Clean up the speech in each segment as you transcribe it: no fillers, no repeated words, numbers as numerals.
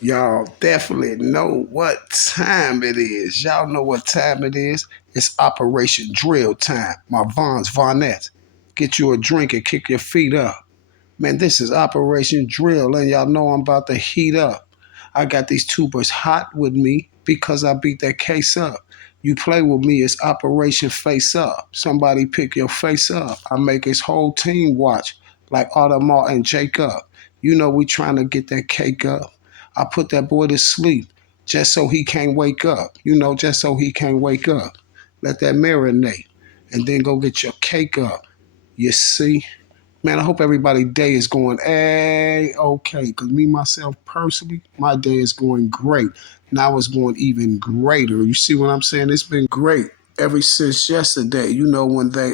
Y'all definitely know what time it is. Y'all know what time it is. It's Operation Drill time. My Vonnettes. Get you a drink and kick your feet up. Man, this is Operation Drill, and y'all know I'm about to heat up. I got these tubers hot with me because I beat that case up. You play with me, it's Operation Face Up. Somebody pick your face up. I make his whole team watch like Audemars and Jacob. You know we trying to get that cake up. I put that boy to sleep just so he can't wake up. Just so he can't wake up. Let that marinate and then go get your cake up. You see? Man, I hope everybody' day is going okay. Because me, myself, personally, my day is going great. Now it's going even greater. You see what I'm saying? It's been great ever since yesterday. When they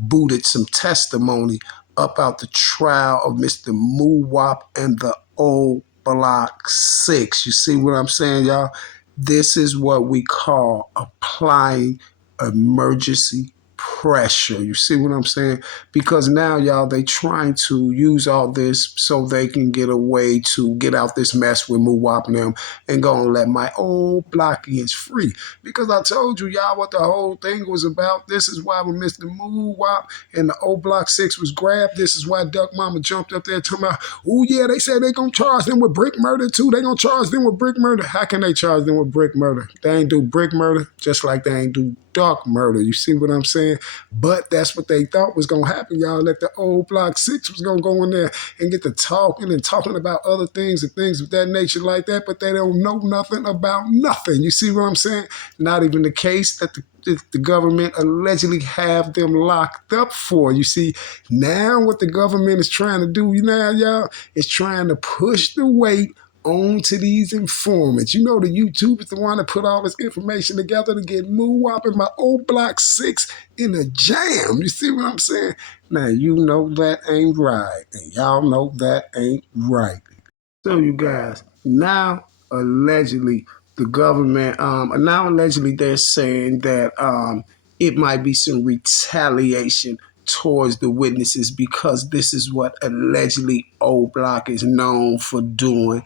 booted some testimony up out the trial of Mr. Muwop and the old Block 6. You see what I'm saying, y'all? This is what we call applying emergency pressure. You see what I'm saying? Because now, y'all, they trying to use all this so they can get a way to get out this mess with Muwop and them and go and let my old blockians free. Because I told you, y'all, what the whole thing was about. This is why when Mr. Muwop and the old Block 6 was grabbed, this is why Duck Mama jumped up there talking about, oh yeah, they said they gonna charge them with brick murder too. They gonna charge them with brick murder. How can they charge them with brick murder? They ain't do brick murder, just like they ain't do dark murder. You see what I'm saying? But that's what they thought was going to happen, y'all. That the old Block 6 was going to go in there and get to talking about other things and things of that nature like that, but they don't know nothing about nothing. You see what I'm saying? Not even the case that the government allegedly have them locked up for. You see, now what the government is trying to do now, y'all, is trying to push the weight onto these informants. You know, the YouTube is the one that put all this information together to get Muwop and my old Block 6 in a jam. You see what I'm saying? Now, you know that ain't right. And y'all know that ain't right. So, you guys, now allegedly the government, now allegedly they're saying that it might be some retaliation towards the witnesses because this is what allegedly O Block is known for doing.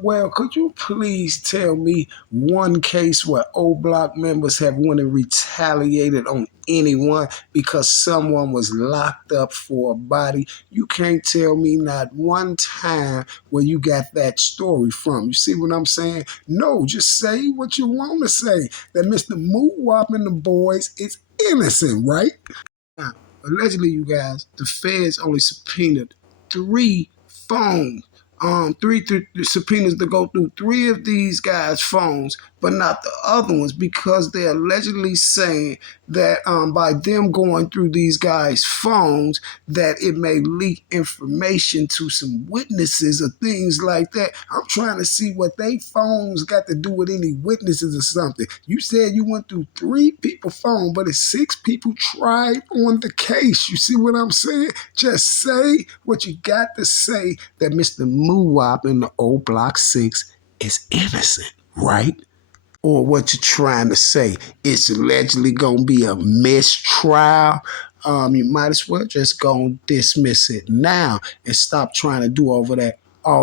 Well, could you please tell me one case where O Block members have went and retaliated on anyone because someone was locked up for a body? You can't tell me not one time where you got that story from. You see what I'm saying? No, just say what you want to say. That Mr. Muwop and the boys is innocent, right? Now, allegedly, you guys, the feds only subpoenaed three phones. Three subpoenas to go through three of these guys' phones, but not the other ones because they're allegedly saying that by them going through these guys' phones, that it may leak information to some witnesses or things like that. I'm trying to see what they phones got to do with any witnesses or something. You said you went through three people's phone, but it's six people tried on the case. You see what I'm saying? Just say what you got to say that Mr. Muwop in the old Block 6 is innocent, right? Or what you're trying to say. It's allegedly going to be a mistrial. You might as well just go and dismiss it now and stop trying to do all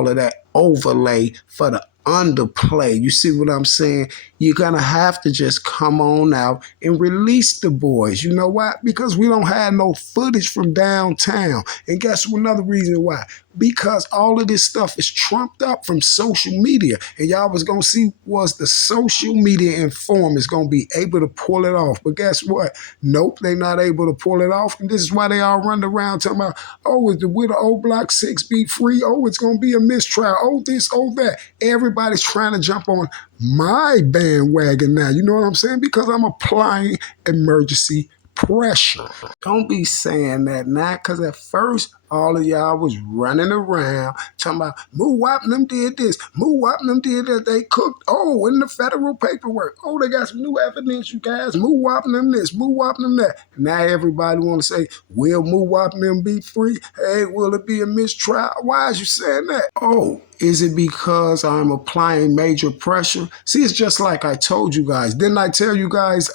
of that overlay for the underplay. You see what I'm saying? You're going to have to just come on out and release the boys. You know why? Because we don't have no footage from downtown. And guess another reason why? Because all of this stuff is trumped up from social media. And y'all was going to see was the social media informers going to be able to pull it off. But guess what? Nope, they're not able to pull it off. And this is why they all run around talking about, oh, is the widow old Block 6 be free? Oh, it's going to be a mistrial. Oh, this, oh, that. Everybody's trying to jump on my bandwagon now. You know what I'm saying? Because I'm applying emergency pressure. Don't be saying that now, because at first, all of y'all was running around talking about Muwop and them did this, Muwop and them did that, they cooked, oh, in the federal paperwork, oh, they got some new evidence, you guys, Muwop and them this, Muwop and them that. Now everybody want to say, will Muwop and them be free? Hey, will it be a mistrial? Why is you saying that? Oh, is it because I'm applying major pressure? See, it's just like I told you guys. Didn't I tell you guys,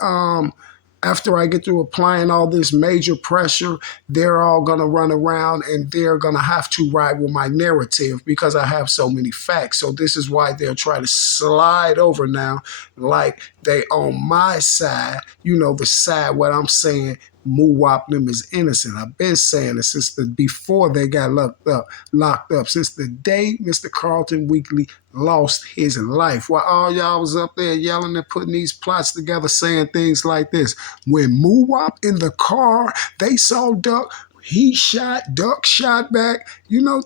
After I get through applying all this major pressure, they're all going to run around and they're going to have to ride with my narrative because I have so many facts. So this is why they'll try to slide over now like they on my side, the side what I'm saying Muwop them is innocent. I've been saying it since before they got locked up, since the day Mr. Carlton Weekly lost his life. While all y'all was up there yelling and putting these plots together, saying things like this. When Muwop in the car, they saw Duck. He shot, Duck shot back,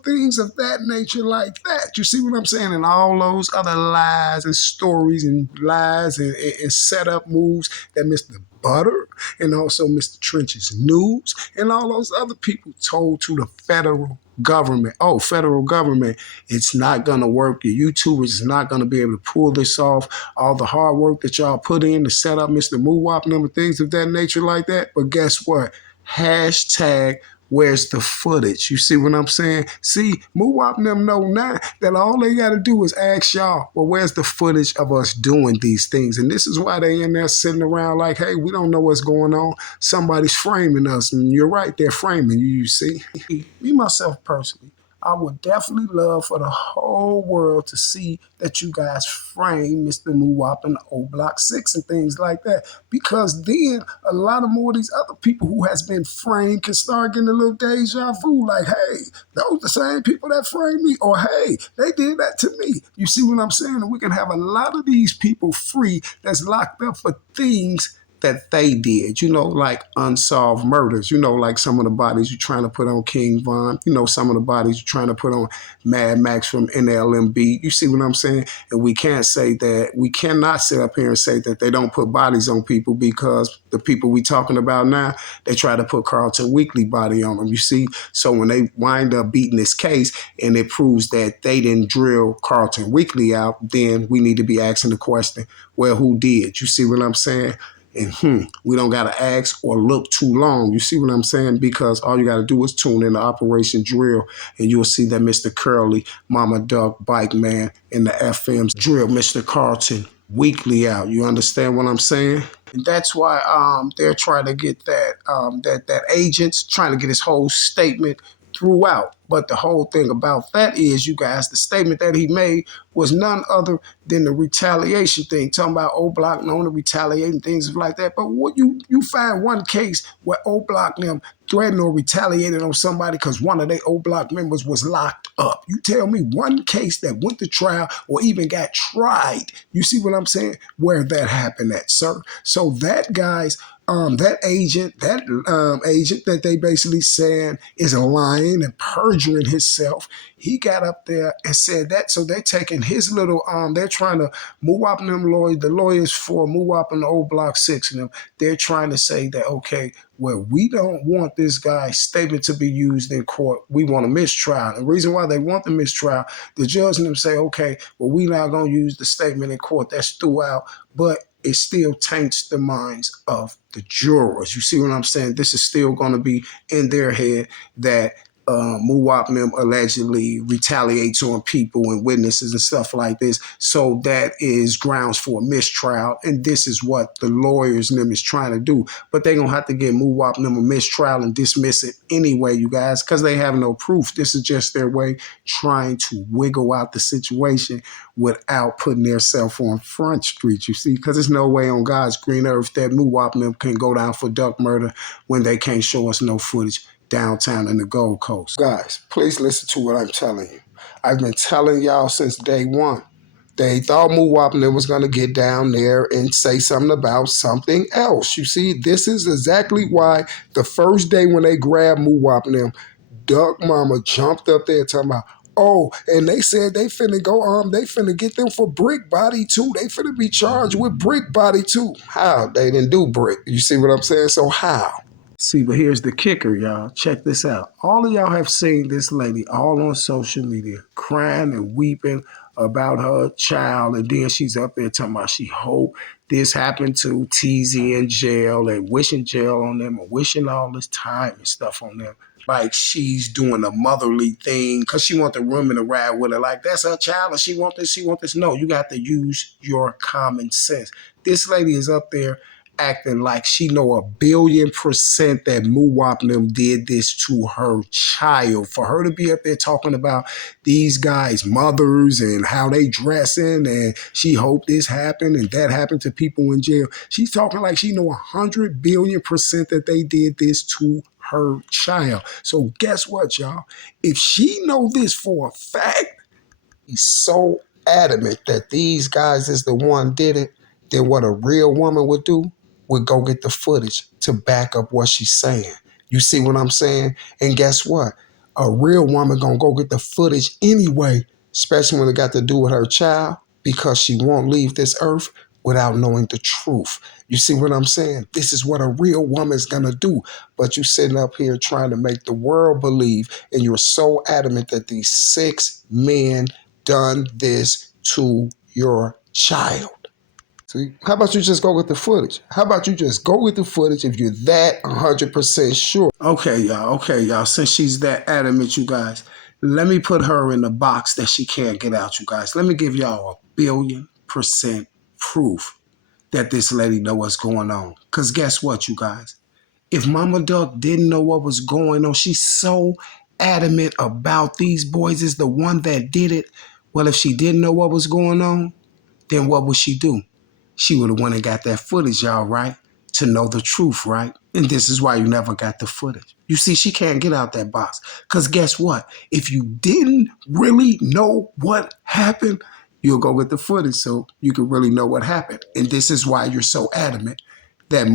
things of that nature like that. You see what I'm saying? And all those other lies and stories and lies and setup moves that Mr. Butter and also Mr. Trench's News and all those other people told to the federal government. Oh, federal government, it's not going to work. Your YouTubers is not going to be able to pull this off. All the hard work that y'all put in to set up Mr. Muwop and things of that nature like that. But guess what? Hashtag where's the footage? You see what I'm saying? See, Muwop and them know now that all they got to do is ask y'all, well, where's the footage of us doing these things? And this is why they in there sitting around like, hey, we don't know what's going on. Somebody's framing us. And you're right, they're framing you see. Me, myself, personally, I would definitely love for the whole world to see that you guys frame Mr. Muwop and O Block 6 and things like that. Because then a lot of more of these other people who has been framed can start getting a little deja vu. Like, hey, those the same people that framed me. Or, hey, they did that to me. You see what I'm saying? And we can have a lot of these people free that's locked up for things that they did, like unsolved murders, like some of the bodies you're trying to put on King Von, some of the bodies you're trying to put on Mad Max from NLMB. You see what I'm saying? And we cannot sit up here and say that they don't put bodies on people because the people we talking about now, they try to put Carlton Weekly body on them, you see? So when they wind up beating this case and it proves that they didn't drill Carlton Weekly out, then we need to be asking the question, well, who did? You see what I'm saying? And we don't got to ask or look too long. You see what I'm saying? Because all you got to do is tune in to Operation Drill, and you'll see that Mr. Curly, Mama Duck, Bike Man, and the FM's drill Mr. Carlton Weekly out. You understand what I'm saying? And that's why they're trying to get that agent's trying to get his whole statement throughout. But the whole thing about that is, you guys, the statement that he made was none other than the retaliation thing, talking about O Block known to retaliate and things like that. But what you find one case where O Block them threatened or retaliated on somebody because one of their O Block members was locked up. You tell me one case that went to trial or even got tried. You see what I'm saying? Where that happened at, sir. So that guy's that agent that they basically saying is lying and perjuring himself, he got up there and said that. So they're taking his little they're trying to Muwop and them lawyers, the lawyers for Muwop and the O Block 6 and them, they're trying to say that, okay, well, we don't want this guy's statement to be used in court. We want a mistrial. And the reason why they want the mistrial, the judge and them say, okay, well, we're not going to use the statement in court. That's throughout. But it still taints the minds of the jurors. You see what I'm saying? This is still going to be in their head that Muwop and them allegedly retaliates on people and witnesses and stuff like this. So that is grounds for a mistrial. And this is what the lawyers and them is trying to do. But they're going to have to give Muwop and them a mistrial and dismiss it anyway, you guys, because they have no proof. This is just their way trying to wiggle out the situation without putting themselves on Front Street, you see, because there's no way on God's green earth that Muwop and them can go down for duck murder when they can't show us no footage downtown in the Gold Coast. Guys, please listen to what I'm telling you. I've been telling y'all since day one. They thought Muwop and them was going to get down there and say something about something else. You see, this is exactly why the first day when they grabbed Muwop and them, Duck Mama jumped up there talking about, oh, and they said they finna go they finna get them for brick body too. They finna be charged with brick body too. How? They didn't do brick. You see what I'm saying? So how? See, but here's the kicker, y'all. Check this out. All of y'all have seen this lady all on social media crying and weeping about her child, and then she's up there talking about she hope this happened to TZ in jail and wishing jail on them and wishing all this time and stuff on them. Like she's doing a motherly thing because she want the woman to ride with her. Like that's her child and she want this, she want this. No, you got to use your common sense. This lady is up there acting like she know 1,000,000,000% that Muwop and them did this to her child. For her to be up there talking about these guys' mothers and how they dressing and she hoped this happened and that happened to people in jail. She's talking like she know 100,000,000,000% that they did this to her child. So guess what, y'all? If she know this for a fact, he's so adamant that these guys is the one did it, then what a real woman would do would go get the footage to back up what she's saying. You see what I'm saying? And guess what? A real woman gonna go get the footage anyway, especially when it got to do with her child, because she won't leave this earth without knowing the truth. You see what I'm saying? This is what a real woman's gonna do. But you sitting up here trying to make the world believe, and you're so adamant that these 6 men done this to your child. See, how about you just go with the footage? How about you just go with the footage if you're that 100% sure? Okay, y'all. Okay, y'all. Since she's that adamant, you guys, let me put her in the box that she can't get out, you guys. Let me give y'all 1,000,000,000% proof that this lady know what's going on. Because guess what, you guys? If Mama Duck didn't know what was going on, she's so adamant about these boys is the one that did it. Well, if she didn't know what was going on, then what would she do? She would have went and got that footage, y'all, right? To know the truth, right? And this is why you never got the footage. You see, she can't get out that box. Because guess what? If you didn't really know what happened, you'll go with the footage so you can really know what happened. And this is why you're so adamant that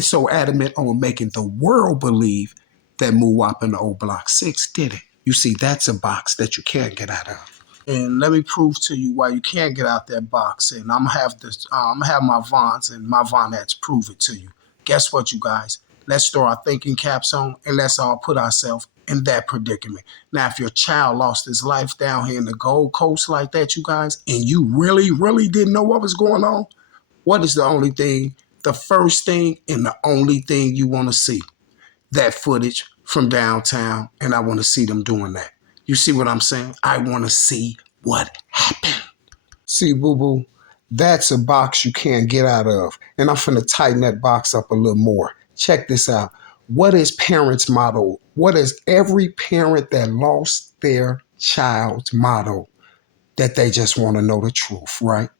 so adamant on making the world believe that Muwop and the old Block 6 did it. You see, that's a box that you can't get out of. And let me prove to you why you can't get out that box. And I'm gonna have this. I'm gonna have my Vons and my Vonettes prove it to you. Guess what, you guys? Let's throw our thinking caps on and let's all put ourselves in that predicament. Now, if your child lost his life down here in the Gold Coast like that, you guys, and you really, really didn't know what was going on, what is the only thing, the first thing, and the only thing you want to see? That footage from downtown, and I want to see them doing that. You see what I'm saying? I want to see what happened. See, boo-boo, that's a box you can't get out of. And I'm finna tighten that box up a little more. Check this out. What is parents' motto? What is every parent that lost their child's motto? That they just want to know the truth, right?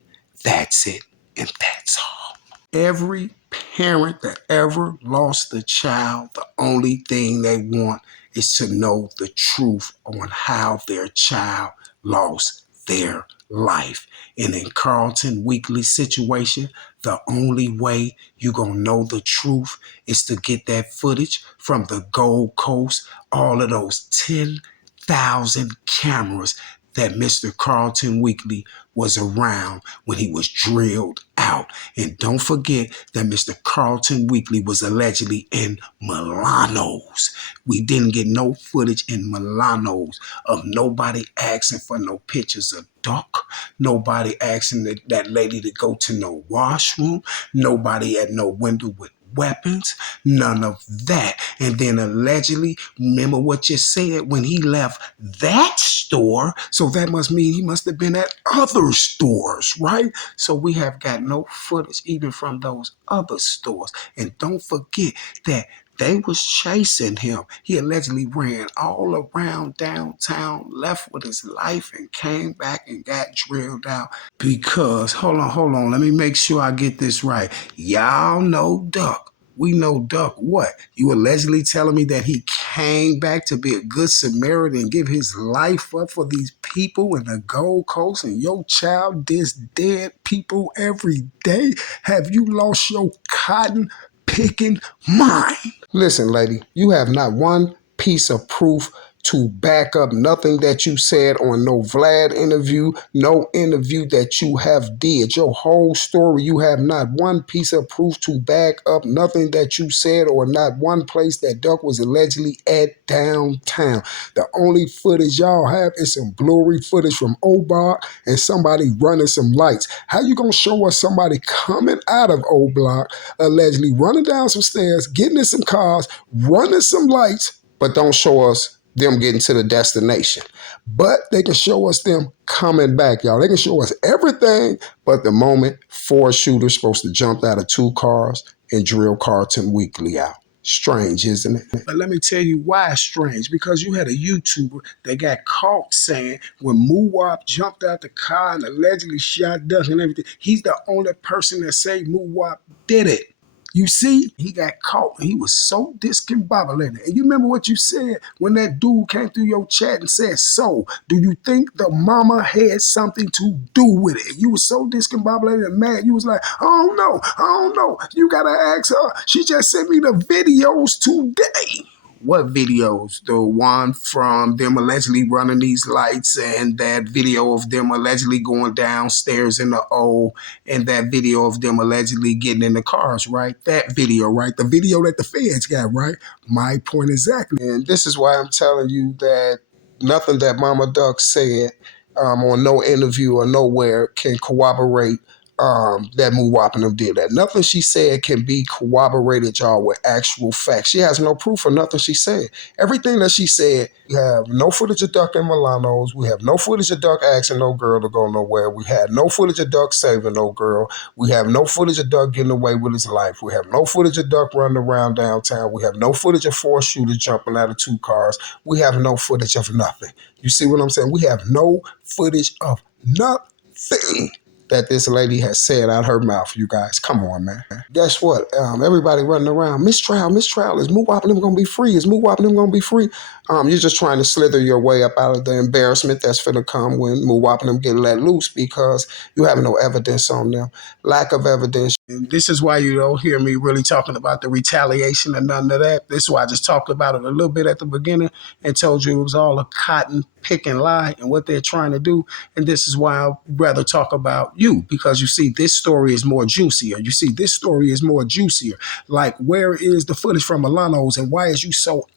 That's it, and that's all. Every parent that ever lost a child, the only thing they want is to know the truth on how their child lost their life. And in Carlton Weekly situation, the only way you gonna know the truth is to get that footage from the Gold Coast, all of those 10,000 cameras that Mr. Carlton Weekly was around when he was drilled out. And don't forget that Mr. Carlton Weekly was allegedly in Milano's. We didn't get no footage in Milano's of nobody asking for no pictures of Duck, nobody asking that lady to go to no washroom, nobody at no window with weapons, none of that. And then allegedly, remember what you said when he left that store, so that must mean he must have been at other stores, right? So we have got no footage even from those other stores. And don't forget that they was chasing him. He allegedly ran all around downtown, left with his life, and came back and got drilled out. Because, hold on, let me make sure I get this right. Y'all know Duck. We know Duck what? You allegedly telling me that he came back to be a good Samaritan and give his life up for these people in the Gold Coast, and your child this dead people every day? Have you lost your cotton picking mind? Listen, lady, you have not one piece of proof to back up nothing that you said on no Vlad interview, no interview that you have did. Your whole story, you have not one piece of proof to back up nothing that you said or not one place that Duck was allegedly at downtown. The only footage y'all have is some blurry footage from O-Block and somebody running some lights. How you gonna show us somebody coming out of O-Block, allegedly running down some stairs, getting in some cars, running some lights, but don't show us them getting to the destination? But they can show us them coming back, y'all. They can show us everything but the moment 4 shooters supposed to jump out of 2 cars and Drill Carlton Weekly out. Strange, isn't it? But let me tell you why it's strange. Because you had a YouTuber that got caught saying when Muwop jumped out the car and allegedly shot Duck and everything, he's the only person that say Muwop did it. You see, he got caught and he was so discombobulated. And you remember what you said when that dude came through your chat and said, so, do you think the mama had something to do with it? You were so discombobulated and mad. You was like, I don't know. I don't know. You got to ask her. She just sent me the videos today. What videos? The one from them allegedly running these lights and that video of them allegedly going downstairs in the O and that video of them allegedly getting in the cars, right? That video, right? The video that the feds got, right? My point exactly. And this is why I'm telling you that nothing that Mama Duck said on no interview or nowhere can corroborate that Muwop and them did that. Nothing she said can be corroborated, y'all, with actual facts. She has no proof for nothing she said. Everything that she said, we have no footage of Duck and Milano's. We have no footage of Duck asking no girl to go nowhere. We had no footage of Duck saving no girl. We have no footage of Duck getting away with his life. We have no footage of Duck running around downtown. We have no footage of 4 shooters jumping out of 2 cars. We have no footage of nothing. You see what I'm saying? We have no footage of nothing that this lady has said out her mouth, you guys. Come on, man. Guess what? Everybody running around, mistrial, is Muwop and them going to be free? Is Muwop and them going to be free? You're just trying to slither your way up out of the embarrassment that's going to come when Muwop and them get let loose because you have no evidence on them. Lack of evidence. And this is why you don't hear me really talking about the retaliation and none of that. This is why I just talked about it a little bit at the beginning and told you it was all a cotton picking lie and what they're trying to do. And this is why I'd rather talk about you, because you see, this story is more juicier. You see, this story is more juicier. Like, where is the footage from Milano's and why is you so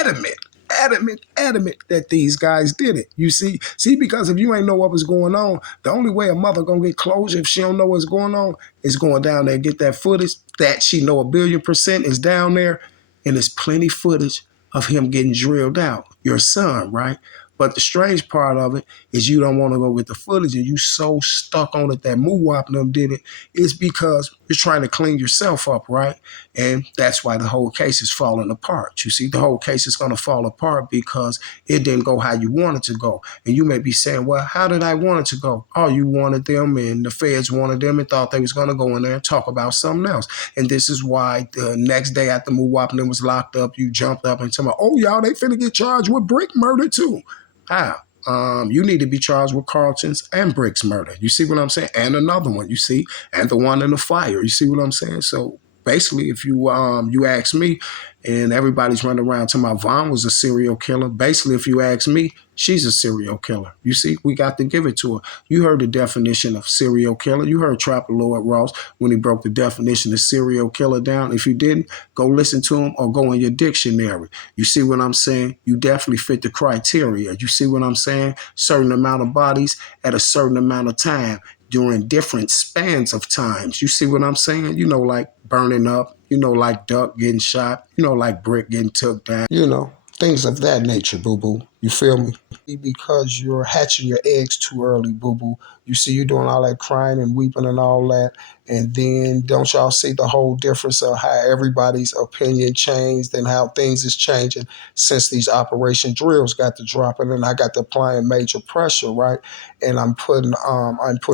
adamant that these guys did it? You see, because if you ain't know what was going on, the only way a mother gonna get closure if she don't know what's going on is going down there and get that footage that she know 1,000,000,000% is down there, and there's plenty footage of him getting drilled out. Your son, right? But the strange part of it is you don't want to go get the footage and you so stuck on it that Muwop and them did it. It's because you're trying to clean yourself up, right? And that's why the whole case is falling apart. You see, the whole case is going to fall apart because it didn't go how you wanted to go. And you may be saying, well, how did I want it to go? Oh, you wanted them and the feds wanted them and thought they was going to go in there and talk about something else. And this is why the next day after Muwop and them was locked up, you jumped up and told me, oh, y'all, they finna get charged with brick murder too. You need to be charged with Carlton's and Brick's murder. You see what I'm saying? And another one, you see, and the one in the fire. You see what I'm saying? So basically, if you ask me, and everybody's running around to my Vaughn was a serial killer. Basically, if you ask me, she's a serial killer. You see, we got to give it to her. You heard the definition of serial killer. You heard Trapper Lord Ross when he broke the definition of serial killer down. If you didn't, go listen to him or go in your dictionary. You see what I'm saying? You definitely fit the criteria. You see what I'm saying? Certain amount of bodies at a certain amount of time during different spans of times. You see what I'm saying? You know, like burning up, you know, like Duck getting shot, you know, like Brick getting took down, you know, things of that nature, boo-boo. You feel me? Because you're hatching your eggs too early, boo-boo. You see you doing all that crying and weeping and all that, and then don't y'all see the whole difference of how everybody's opinion changed and how things is changing since these operation drills got to dropping and I got to applying major pressure, right? And I'm putting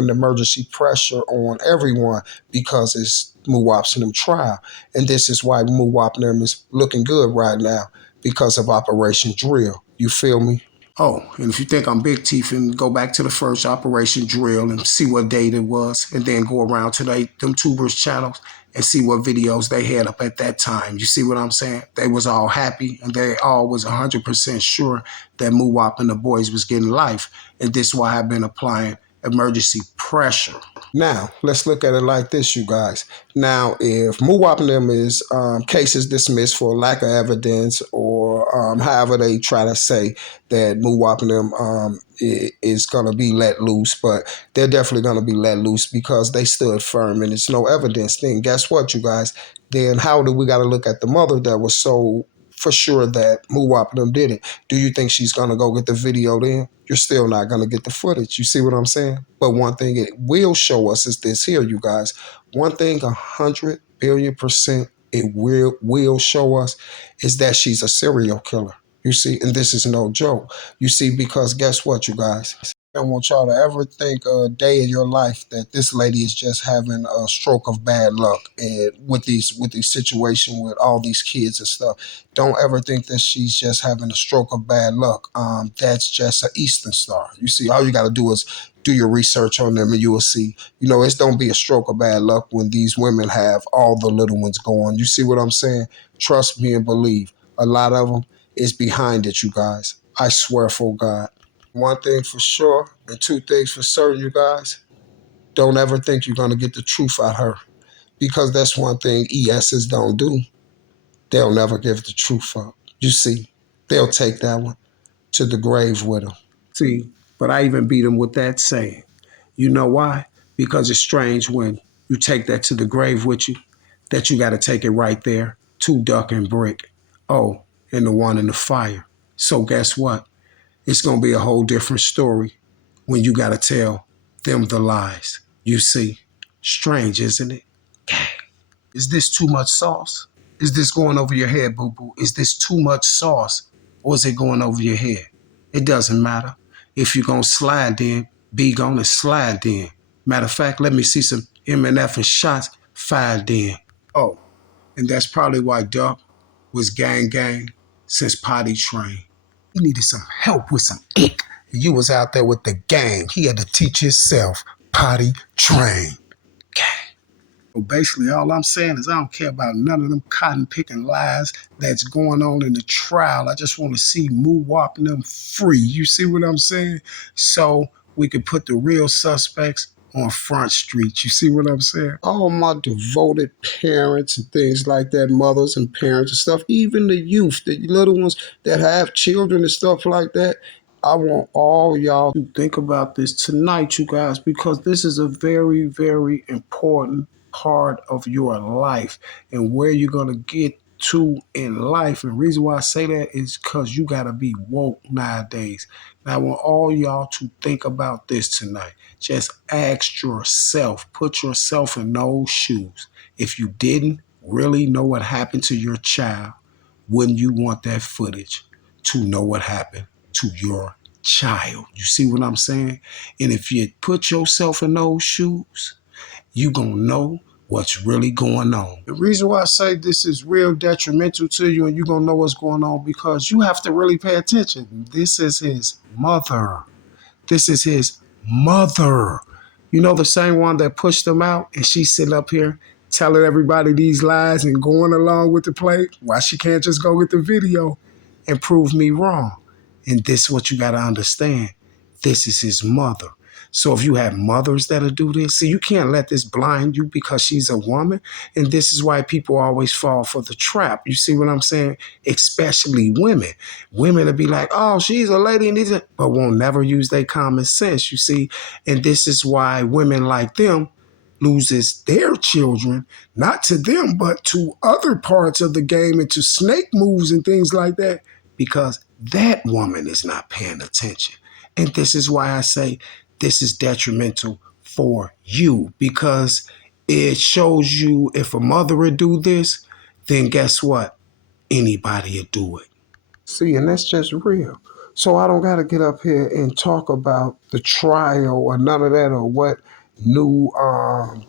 emergency pressure on everyone because it's Muwop's and them trial. And this is why Muwop and them is looking good right now because of Operation Drill. You feel me? Oh, and if you think I'm Big Teeth, and go back to the first Operation Drill and see what date it was, and then go around to them tubers channels and see what videos they had up at that time. You see what I'm saying? They was all happy, and they all was 100% sure that Muwop and the boys was getting life. And this is why I've been applying emergency pressure. Now, let's look at it like this, you guys. Now, if Muwop and them is cases dismissed for lack of evidence or however they try to say that Muwop and them is going to be let loose, but they're definitely going to be let loose because they stood firm and it's no evidence. Then guess what, you guys? Then how do we got to look at the mother that was so for sure that Muwop and them did it? Do you think she's going to go get the video then? You're still not going to get the footage. You see what I'm saying? But one thing it will show us is this here, you guys. One thing 100% 1,000,000,000% it will show us is that she's a serial killer. You see, and this is no joke. You see, because guess what, you guys? I don't want y'all to ever think a day in your life that this lady is just having a stroke of bad luck and with these situation with all these kids and stuff. Don't ever think that she's just having a stroke of bad luck. That's just an Eastern Star. You see, all you got to do is do your research on them, and you will see. You know, it's don't be a stroke of bad luck when these women have all the little ones going. You see what I'm saying? Trust me and believe. A lot of them is behind it, you guys. I swear for God. One thing for sure, and two things for certain, you guys. Don't ever think you're gonna get the truth out of her, because that's one thing ESs don't do. They'll never give the truth up. You see, they'll take that one to the grave with them. See, but I even beat them with that saying. You know why? Because it's strange when you take that to the grave with you, that you got to take it right there to duck and brick. Oh, and the one in the fire. So guess what? It's going to be a whole different story when you got to tell them the lies. You see, strange, isn't it? Is this too much sauce? Is this going over your head, boo boo? Is this too much sauce? Or is it going over your head? It doesn't matter. If you're going to slide then, be going to slide then. Matter of fact, let me see some MNF and shots fired then. Oh, and that's probably why Duck was gang gang since potty train. He needed some help with some ick. You was out there with the gang. He had to teach himself potty train. Well, basically, all I'm saying is I don't care about none of them cotton picking lies that's going on in the trial. I just want to see Muwop and them free. You see what I'm saying? So we can put the real suspects on Front Street. You see what I'm saying? All my devoted parents and things like that, mothers and parents and stuff, even the youth, the little ones that have children and stuff like that. I want all y'all to think about this tonight, you guys, because this is a very, very important part of your life and where you're going to get to in life. And the reason why I say that is because you got to be woke nowadays. And I want all y'all to think about this tonight. Just ask yourself, put yourself in those shoes. If you didn't really know what happened to your child, wouldn't you want that footage to know what happened to your child? You see what I'm saying? And if you put yourself in those shoes, you gonna know what's really going on. The reason why I say this is real detrimental to you and you gonna know what's going on, because you have to really pay attention. This is his mother. This is his mother. You know, the same one that pushed him out, and she's sitting up here telling everybody these lies and going along with the play. Why she can't just go with the video and prove me wrong? And this is what you got to understand. This is his mother. So if you have mothers that'll do this, see, you can't let this blind you because she's a woman. And this is why people always fall for the trap. You see what I'm saying? Especially women. Women will be like, oh, she's a lady, and but won't never use their common sense, you see? And this is why women like them loses their children, not to them, but to other parts of the game and to snake moves and things like that, because that woman is not paying attention. And this is why I say this is detrimental for you, because it shows you if a mother would do this, then guess what? Anybody would do it. See, and that's just real. So I don't got to get up here and talk about the trial or none of that or what new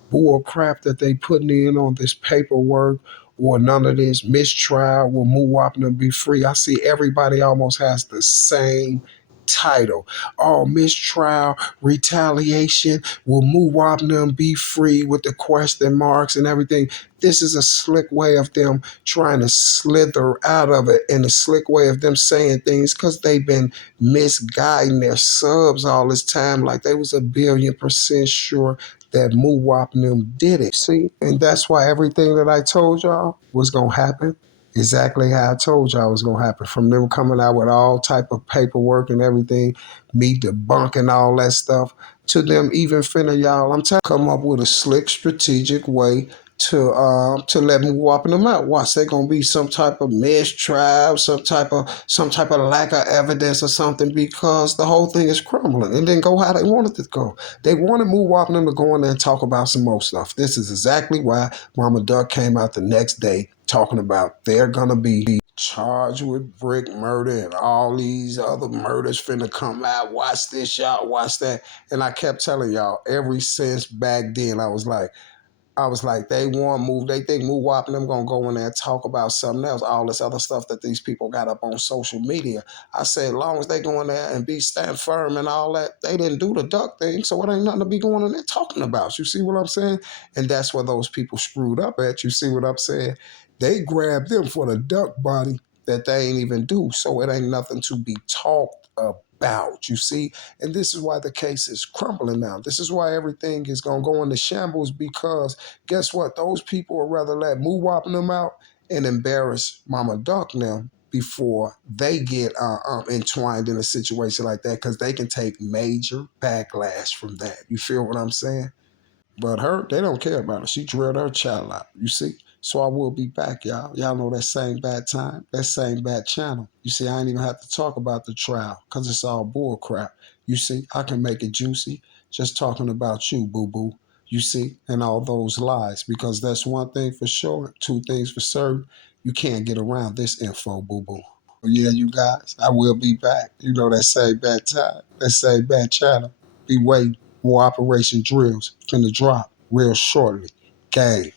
bull crap that they putting in on this paperwork or none of this mistrial. Will Muwop them be free? I see everybody almost has the same title. Oh, mistrial, retaliation. Will Muwop them be free with the question marks and everything? This is a slick way of them trying to slither out of it, and a slick way of them saying things because they've been misguiding their subs all this time, like they was 1,000,000,000% sure that Muwop them did it. See, and that's why everything that I told y'all was gonna happen exactly how I told y'all was gonna happen. From them coming out with all type of paperwork and everything, me debunking all that stuff, to them even finna y'all, I'm telling come up with a slick strategic way to let Muwop them out. Watch, they gonna be some type of mistrial, some type of lack of evidence or something because the whole thing is crumbling. It didn't go how they wanted it to go. They wanted Muwop them to go in there and talk about some more stuff. This is exactly why Mama Duck came out the next day talking about they're gonna be charged with brick murder and all these other murders finna come out. Watch this, y'all. Watch that. And I kept telling y'all ever since back then, I was like, they want move. They think Muwop and them gonna go in there and talk about something else, all this other stuff that these people got up on social media. I said, as long as they go in there and be stand firm and all that, they didn't do the duck thing, so it ain't nothing to be going in there talking about. You see what I'm saying? And that's where those people screwed up at. You see what I'm saying? They grabbed them for the duck body that they ain't even do, so it ain't nothing to be talked about. You see? And this is why the case is crumbling now. This is why everything is gonna go into shambles because guess what? Those people would rather let Muwop them out and embarrass Mama Duck now before they get entwined in a situation like that because they can take major backlash from that. You feel what I'm saying? But her, they don't care about her. She drilled her child out. You see? So I will be back, y'all. Y'all know that same bad time, that same bad channel. You see, I ain't even have to talk about the trial because it's all bull crap. You see, I can make it juicy just talking about you, boo boo. You see, and all those lies because that's one thing for sure, two things for certain. You can't get around this info, boo boo. Yeah, you guys, I will be back. You know that same bad time, that same bad channel. Be waiting. More operation drills finna drop real shortly. Gang.